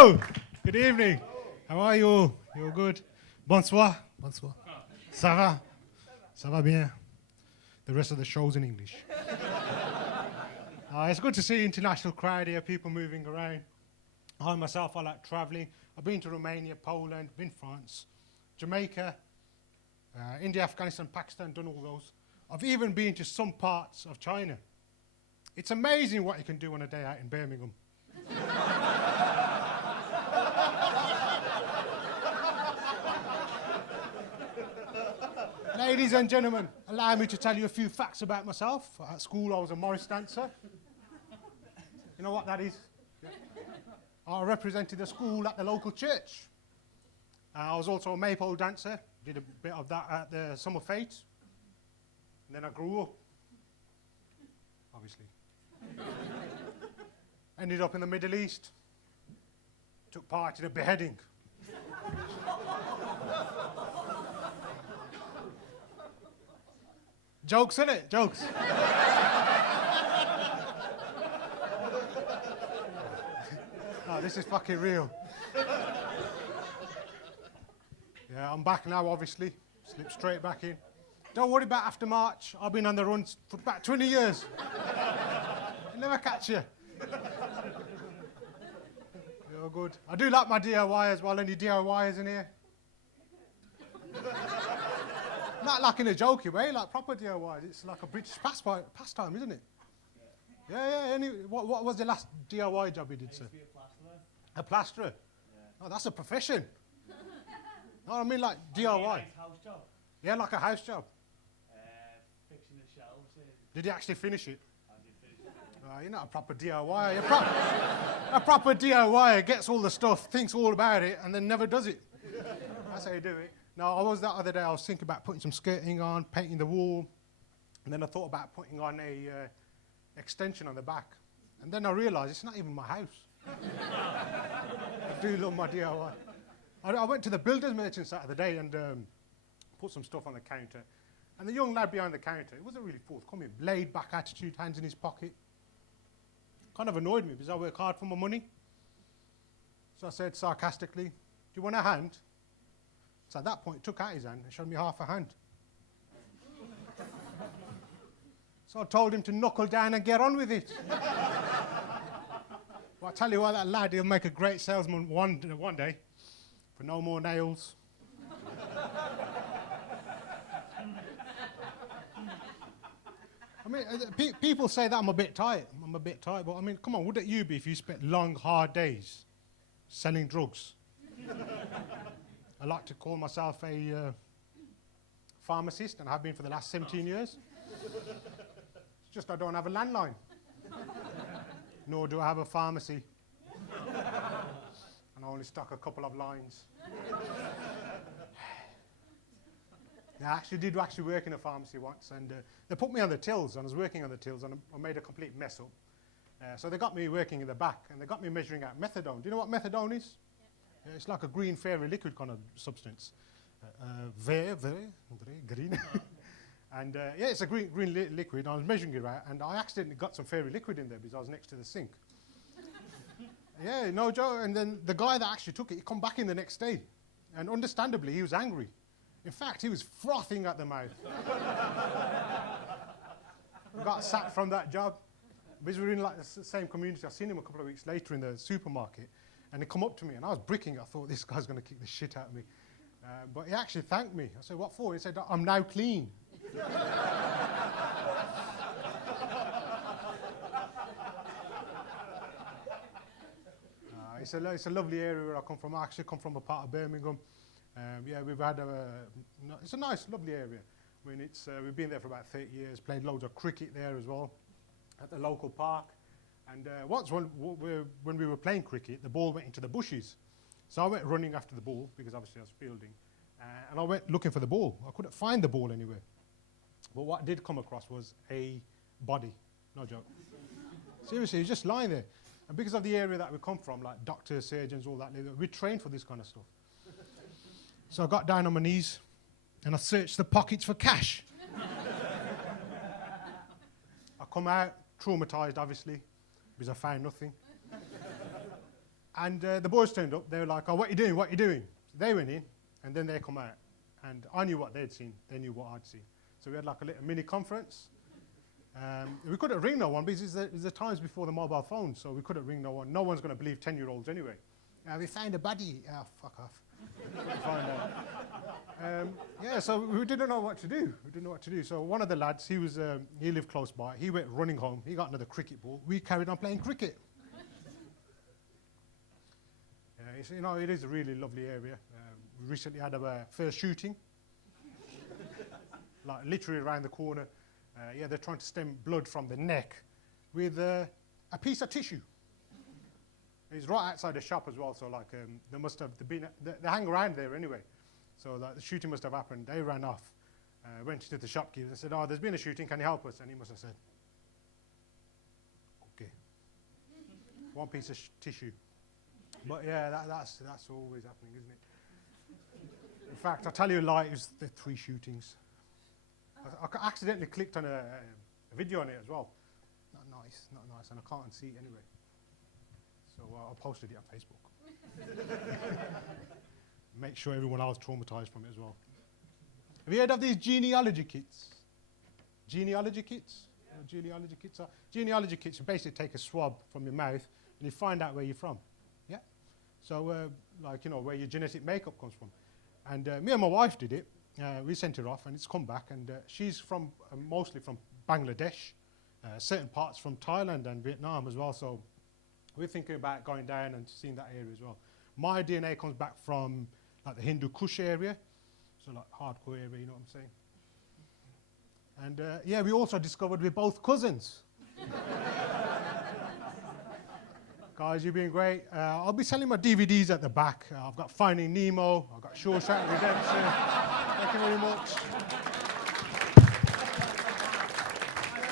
Hello. Good evening. How are you all? You all good? Bonsoir. Bonsoir. Ça va? Ça va bien? The rest of the show's in English. It's good to see international crowd here, people moving around. I myself, I like travelling. I've been to Romania, Poland, been France, Jamaica, India, Afghanistan, Pakistan, done all those. I've even been to some parts of China. It's amazing what you can do on a day out in Birmingham. Ladies and gentlemen, allow me to tell you a few facts about myself. At school, I was a Morris dancer. You know what that is? Yeah. I represented the school at the local church. I was also a maypole dancer. Did a bit of that at the summer fete. And then I grew up, obviously. Ended up in the Middle East. Took part in a beheading. Jokes, innit? Jokes. No, this is fucking real. Yeah, I'm back now, obviously. Slip straight back in. Don't worry about after March. I've been on the run for about 20 years. I'll never catch you. You're good. I do like my DIY as well. Any DIYers in here? Not like in a jokey way, like proper DIY. It's like a British pastime, isn't it? Yeah. What was the last DIY job you did, sir? A plasterer? Yeah. Oh, that's a profession. No, I mean like DIY. Nice house job. Yeah, like a house job. Fixing the shelves. Did you actually finish it? I did finish it. You're not a proper DIY. A proper DIY gets all the stuff, thinks all about it, and then never does it. That's how you do it. No, I was that other day, I was thinking about putting some skirting on, painting the wall, and then I thought about putting on a extension on the back. And then I realised it's not even my house. I do love my DIY. I went to the builder's merchants the other day and put some stuff on the counter. And the young lad behind the counter, he wasn't really forthcoming, laid back attitude, hands in his pocket. Kind of annoyed me because I work hard for my money. So I said sarcastically, "Do you want a hand?" So at that point, he took out his hand and showed me half a hand. So I told him to knuckle down and get on with it. Well, I tell you what, that lad, he'll make a great salesman one day. For no more nails. I mean, people say that I'm a bit tight. But I mean, come on, wouldn't you be if you spent long, hard days selling drugs? I like to call myself a pharmacist, and I have been for the last 17 years. It's just I don't have a landline. Nor do I have a pharmacy. And I only stock a couple of lines. Yeah, I actually did work in a pharmacy once, and they put me on the tills, and I was working on the tills, and I made a complete mess up. So they got me working in the back, and they got me measuring out methadone. Do you know what methadone is? Yeah, it's like a green fairy liquid kind of substance. Very green. And yeah, it's a green liquid. I was measuring it out, and I accidentally got some fairy liquid in there because I was next to the sink. Yeah, no joke. And then the guy that actually took it, he come back in the next day, and understandably, he was angry. In fact, he was frothing at the mouth. Got sacked from that job. Because we were in like the same community. I seen him a couple of weeks later in the supermarket, and he come up to me, and I was bricking. I thought, this guy's going to kick the shit out of me. But he actually thanked me. I said, "What for?" He said, "I'm now clean." It's a lovely area where I come from. I actually come from a part of Birmingham. Yeah, we've had it's a nice, lovely area. I mean, we've been there for about 30 years, played loads of cricket there as well, at the local park. And once when we were playing cricket, the ball went into the bushes. So I went running after the ball, because obviously I was fielding, and I went looking for the ball. I couldn't find the ball anywhere. But what I did come across was a body, no joke. Seriously, it was just lying there. And because of the area that we come from, like doctors, surgeons, all that, we train for this kind of stuff. So I got down on my knees, and I searched the pockets for cash. I come out, traumatised, obviously, because I found nothing. And the boys turned up. They were like, "Oh, what you doing? What you doing?" So they went in, and then they come out. And I knew what they'd seen. They knew what I'd seen. So we had like a little mini conference. We couldn't ring no one because it was the times before the mobile phone, so we couldn't ring no one. No one's going to believe 10-year-olds anyway. We found a body. Oh, fuck off. Yeah, so we didn't know what to do. We didn't know what to do. So one of the lads, he lived close by. He went running home. He got another cricket ball. We carried on playing cricket. You know, it is a really lovely area. We recently had our first shooting, like literally around the corner. Yeah, they're trying to stem blood from the neck with a piece of tissue. It's right outside the shop as well, so like they must have been. They hang around there anyway, so like, the shooting must have happened. They ran off, went to the shopkeeper and said, "Oh, there's been a shooting. Can you help us?" And he must have said, "Okay." One piece of tissue. But yeah, that's always happening, isn't it? In fact, I tell you a lie, it was the 3 shootings. I accidentally clicked on a video on it as well. Not nice, and I can't see it anyway. So I posted it on Facebook. Make sure everyone else traumatized from it as well. Have you heard of these genealogy kits? Genealogy kits? You know, genealogy kits are genealogy kits. You basically take a swab from your mouth and you find out where you're from. Yeah. So like, you know, where your genetic makeup comes from. And me and my wife did it. We sent her off and it's come back, and she's from mostly from Bangladesh, certain parts from Thailand and Vietnam as well. So we're thinking about going down and seeing that area as well. My DNA comes back from like the Hindu Kush area, so like hardcore area, you know what I'm saying? And yeah, we also discovered we're both cousins. Guys, you've been great. I'll be selling my DVDs at the back. I've got Finding Nemo, I've got Shawshank Redemption. Thank you very much.